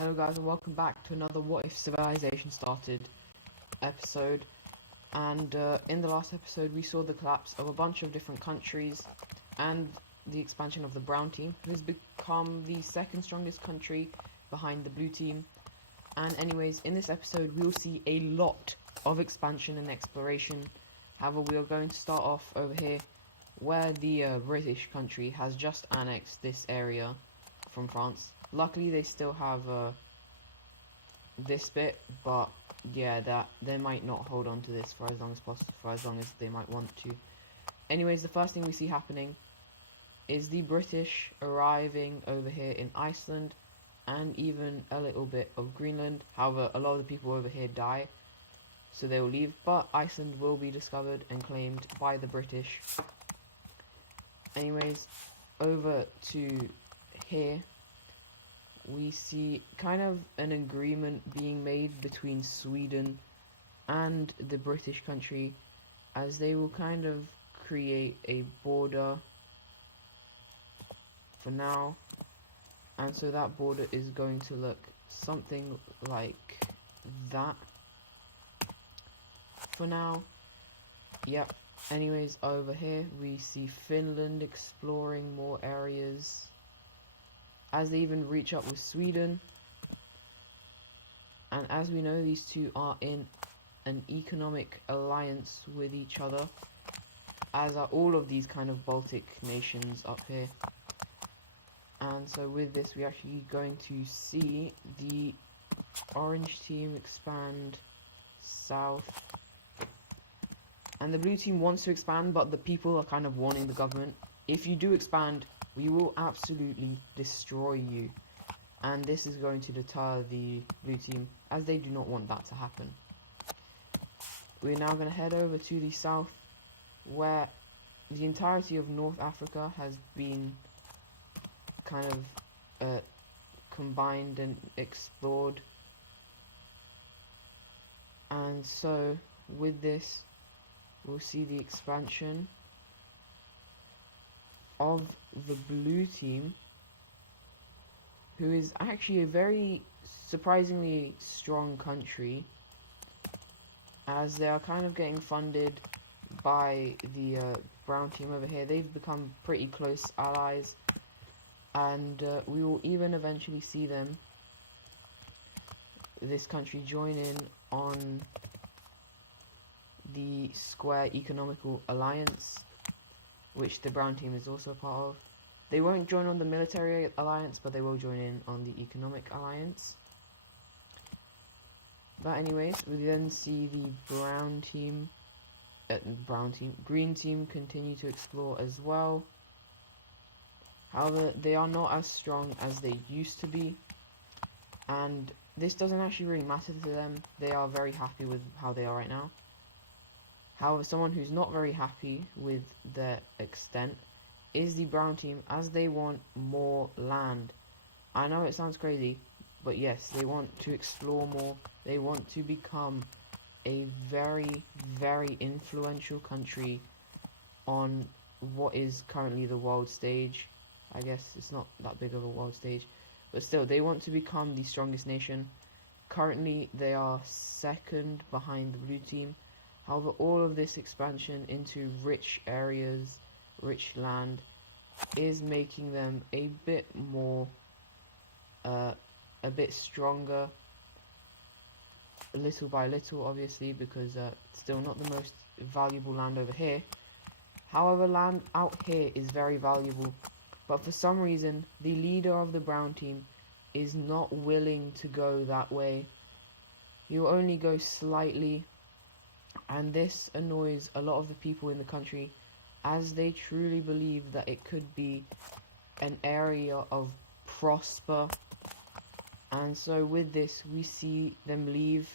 Hello guys and welcome back to another What If Civilization Started episode. And in the last episode we saw the collapse of a bunch of different countries and the expansion of the brown team, who has become the second strongest country behind the blue team. And anyways, in this episode we will see a lot of expansion and exploration. However, we are going to start off over here where the British country has just annexed this area from France. Luckily they still have this bit, but yeah, that they might not hold on to this for as long as possible, for as long as they might want to. Anyways, the first thing we see happening is the British arriving over here in Iceland and even a little bit of Greenland. However, a lot of the people over here die, so they will leave, but Iceland will be discovered and claimed by the British. Anyways, over to here we see kind of an agreement being made between Sweden and the British country, as they will kind of create a border for now, and so that border is going to look something like that for now. Yep. Anyways, over here we see Finland exploring more areas, as they even reach up with Sweden. And as we know, these two are in an economic alliance with each other, as are all of these kind of Baltic nations up here. And so with this, we're actually going to see the orange team expand south, and the blue team wants to expand, but the people are kind of warning the government, if you do expand, we will absolutely destroy you. And this is going to deter the blue team, as they do not want that to happen. We're now going to head over to the south, where the entirety of North Africa has been kind of combined and explored. And so with this, we'll see the expansion of the blue team, who is actually a very surprisingly strong country, as they are kind of getting funded by the brown team over here. They've become pretty close allies, and we will even eventually see them, this country, join in on the Square Economical Alliance, which the brown team is also a part of. They won't join on the military alliance, but they will join in on the economic alliance. But anyways, we then see the green team continue to explore as well. However, they are not as strong as they used to be, and this doesn't actually really matter to them. They are very happy with how they are right now. However, someone who's not very happy with their extent is the brown team, as they want more land. I know it sounds crazy, but yes, they want to explore more. They want to become a very, very influential country on what is currently the world stage. I guess it's not that big of a world stage, but still, they want to become the strongest nation. Currently, they are second behind the blue team. However, all of this expansion into rich areas, rich land, is making them a bit more, a bit stronger, little by little, obviously, because still not the most valuable land over here. However, land out here is very valuable, but for some reason, the leader of the brown team is not willing to go that way. He will only go slightly, and this annoys a lot of the people in the country, as they truly believe that it could be an area of prosper. And so with this, we see them leave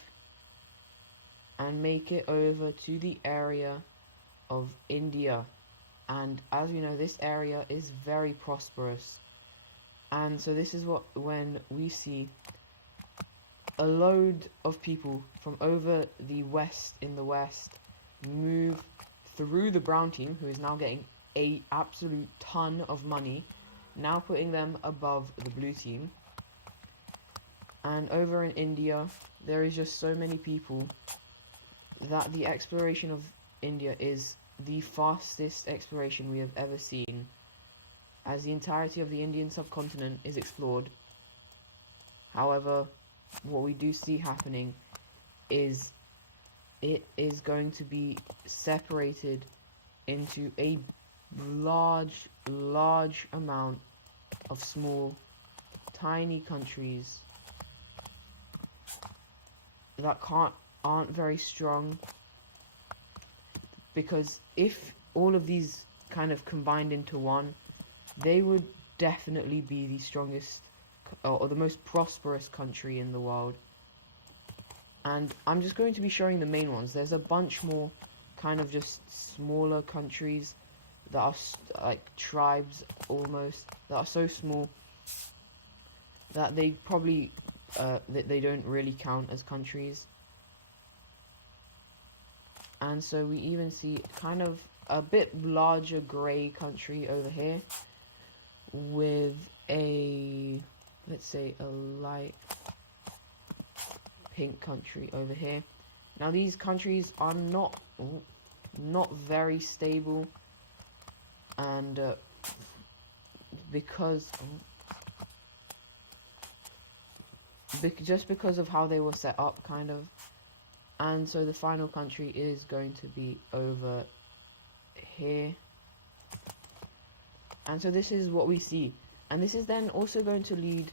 and make it over to the area of India. And as we know, this area is very prosperous. And so this is when we see a load of people from over the west, in the west, move through the brown team, who is now getting a absolute ton of money, now putting them above the blue team. And over in India, there is just so many people that the exploration of India is the fastest exploration we have ever seen, as the entirety of the Indian subcontinent is explored. However, what we do see happening is it is going to be separated into a large amount of small, tiny countries that aren't very strong, because if all of these kind of combined into one, they would definitely be the strongest or the most prosperous country in the world. And I'm just going to be showing the main ones. There's a bunch more kind of just smaller countries that are like tribes almost, that are so small that they probably that they don't really count as countries. And so we even see kind of a bit larger grey country over here with a, let's say, a light pink country over here. Now these countries are not very stable, and just because of how they were set up, kind of. And so the final country is going to be over here. And so this is what we see. And this is then also going to lead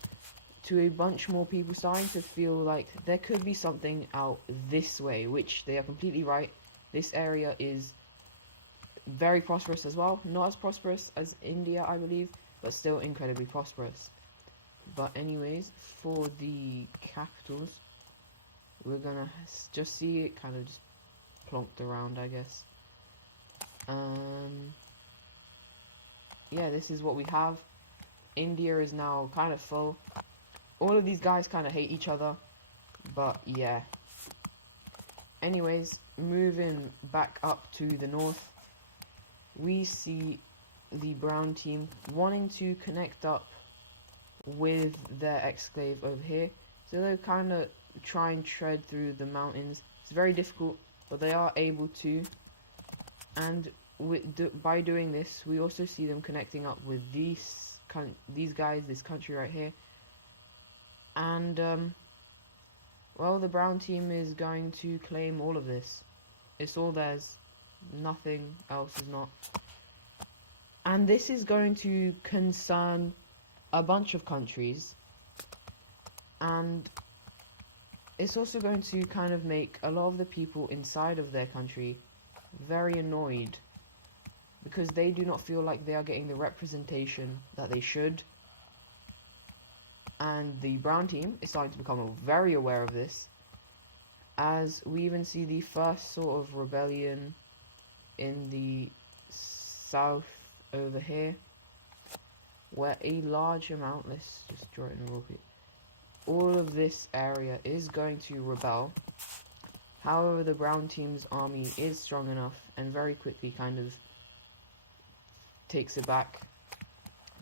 to a bunch more people starting to feel like there could be something out this way, which they are completely right. This area is very prosperous as well. Not as prosperous as India, I believe, but still incredibly prosperous. But anyways, for the capitals, we're gonna just see it kind of just plonked around, I guess. Yeah, this is what we have. India is now kind of full. All of these guys kind of hate each other, but yeah. Anyways, moving back up to the north, we see the brown team wanting to connect up with their exclave over here. So they'll kind of try and tread through the mountains. It's very difficult, but they are able to. And by doing this, we also see them connecting up with these guys, this country right here. And well, the brown team is going to claim all of this. It's all theirs. Nothing else is not. And this is going to concern a bunch of countries, and it's also going to kind of make a lot of the people inside of their country very annoyed, because they do not feel like they are getting the representation that they should. And the brown team is starting to become very aware of this, as we even see the first sort of rebellion in the south over here, where a large amount, let's just draw it in real quick, all of this area is going to rebel. However, the brown team's army is strong enough and very quickly kind of takes it back.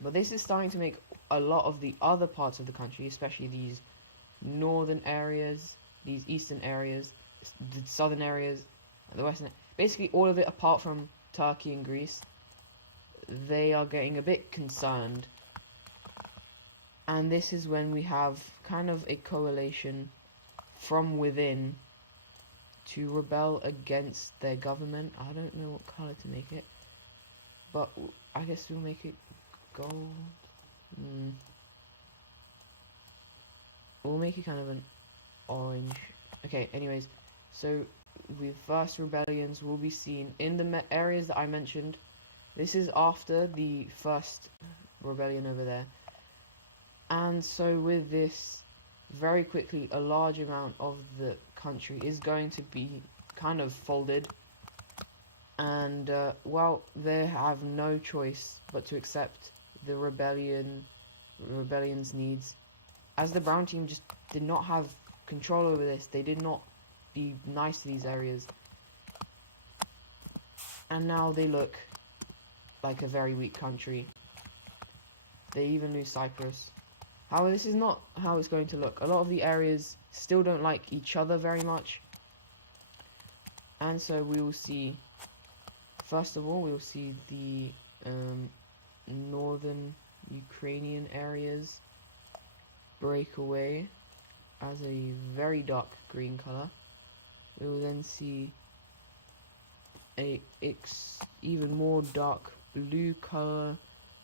But this is starting to make a lot of the other parts of the country, especially these northern areas, these eastern areas, the southern areas, the western, basically all of it apart from Turkey and Greece, they are getting a bit concerned. And this is when we have kind of a coalition from within to rebel against their government. I don't know what color to make it, but I guess we'll make it gold. We'll make it kind of an orange. Okay, anyways, so the first rebellions will be seen in the areas that I mentioned. This is after the first rebellion over there. And so with this, very quickly a large amount of the country is going to be kind of folded. And well, they have no choice but to accept the rebellion's needs, as the brown team just did not have control over this. They did not be nice to these areas, and now they look like a very weak country. They even lose Cyprus. However, this is not how it's going to look. A lot of the areas still don't like each other very much. And so we will see, first of all, we will see the northern Ukrainian areas break away as a very dark green color. We will then see a even more dark blue color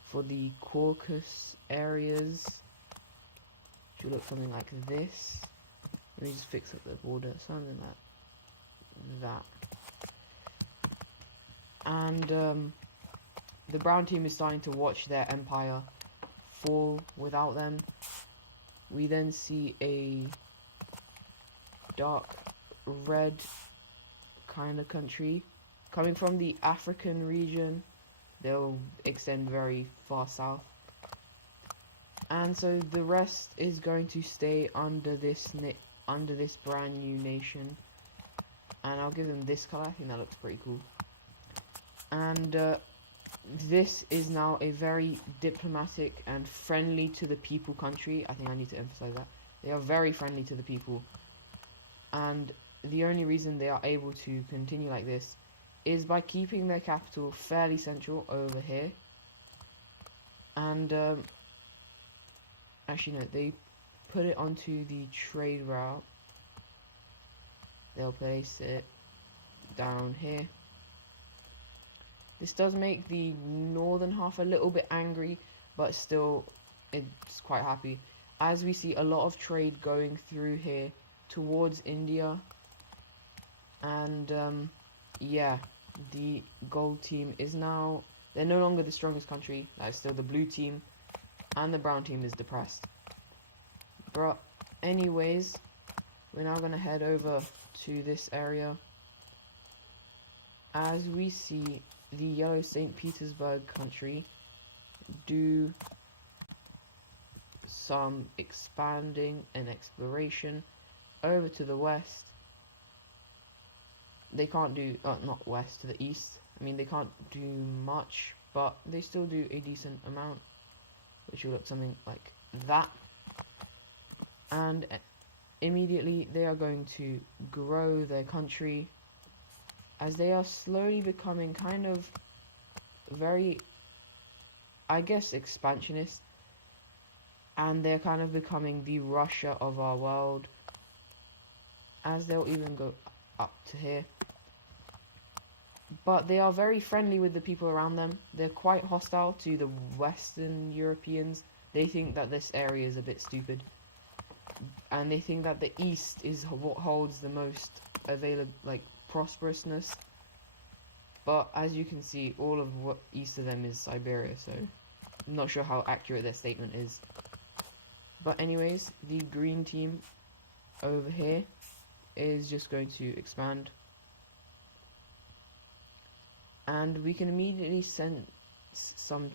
for the Caucasus areas. Should look something like this. Let me just fix up the border, something like that. And the brown team is starting to watch their empire fall without them. We then see a dark red kind of country coming from the African region. They'll extend very far south. And so the rest is going to stay under this brand new nation. And I'll give them this color. I think that looks pretty cool. And this is now a very diplomatic and friendly to the people country. I think I need to emphasize that. They are very friendly to the people. And the only reason they are able to continue like this is by keeping their capital fairly central over here. And actually no, they put it onto the trade route. They'll place it down here. This does make the northern half a little bit angry, but still it's quite happy, as we see a lot of trade going through here towards India. And yeah, the gold team is now, they're no longer the strongest country. That is still the blue team, and the brown team is depressed. But anyways, we're now going to head over to this area as we see the yellow St. Petersburg country do some expanding and exploration over to the west. They can't do, not west, to the east. I mean, they can't do much, but they still do a decent amount, which will look something like that. And immediately they are going to grow their country, as they are slowly becoming kind of very, I guess, expansionist. And they're kind of becoming the Russia of our world, as they'll even go up to here. But they are very friendly with the people around them. They're quite hostile to the Western Europeans. They think that this area is a bit stupid, and they think that the East is what holds the most available, like, prosperousness. But as you can see, all of what east of them is Siberia, so I'm not sure how accurate their statement is. But anyways, the green team over here is just going to expand, and we can immediately sense some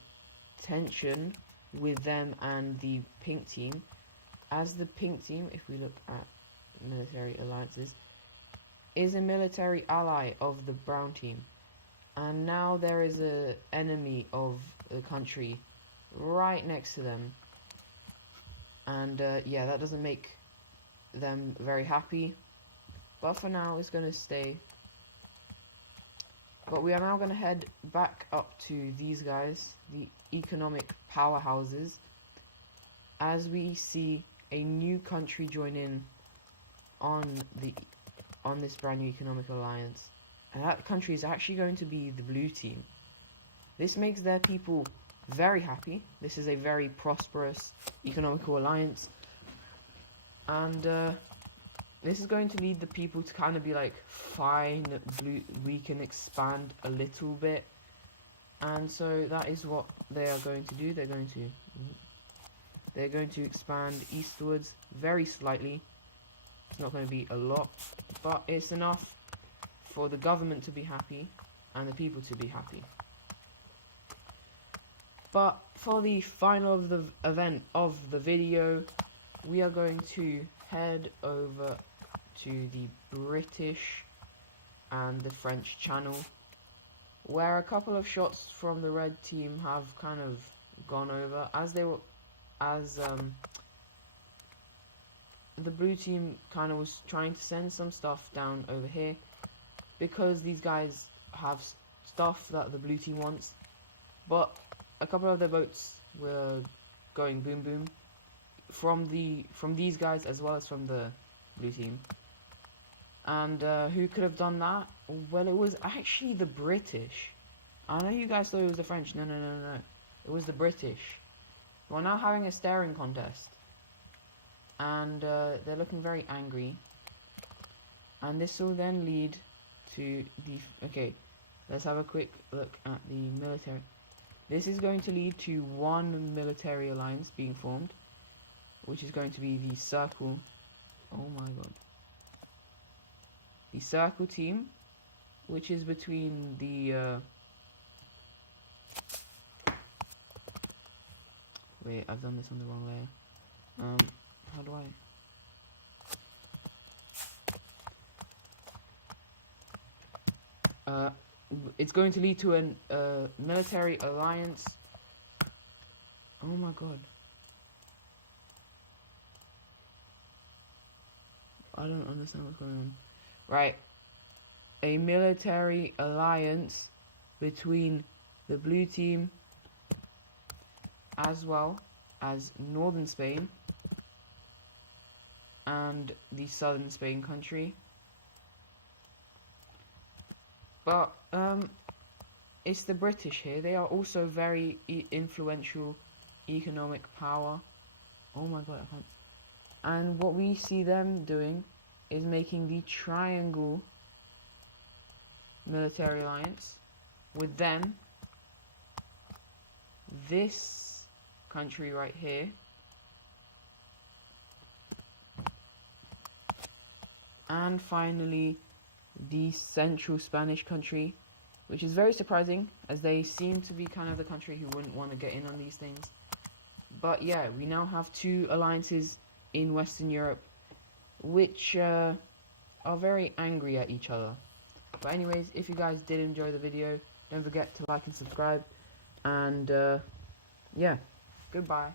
tension with them and the pink team, as the pink team, if we look at military alliances, is a military ally of the brown team. And now there is an enemy of the country right next to them. And yeah, that doesn't make them very happy. But for now, it's going to stay. But we are now going to head back up to these guys, the economic powerhouses, as we see a new country join in on this brand new economic alliance. And that country is actually going to be the blue team. This makes their people very happy. This is a very prosperous economical alliance. And this is going to lead the people to kind of be like, fine, blue, we can expand a little bit. And so that is what they are going to do. They're going to expand eastwards very slightly. It's not going to be a lot, but it's enough for the government to be happy and the people to be happy. But for the final of the event of the video, we are going to head over to the British and the French channel, where a couple of shots from the red team have kind of gone over, as the blue team kind of was trying to send some stuff down over here, because these guys have stuff that the blue team wants, but a couple of their boats were going boom boom from these guys as well as from the blue team. And who could have done that? Well, it was actually the British. I know you guys thought it was the French. No. It was the British. We're now having a staring contest. And they're looking very angry. And this will then lead to the... Okay, let's have a quick look at the military. This is going to lead to one military alliance being formed, which is going to be the Circle. Oh my god. The Circle team, which is between the... Wait, I've done this on the wrong layer. How do I... it's going to lead to a military alliance. Oh my god. I don't understand what's going on. Right. A military alliance between the blue team as well as northern Spain and the southern Spain country. But it's the British here. They are also very influential economic power. Oh my god, I can't. And what we see them doing is making the Triangle military alliance with then this country right here, and finally the Central Spanish country, which is very surprising as they seem to be kind of the country who wouldn't want to get in on these things. But yeah, we now have two alliances in Western Europe which are very angry at each other. But anyways, if you guys did enjoy the video, don't forget to like and subscribe, and yeah, goodbye.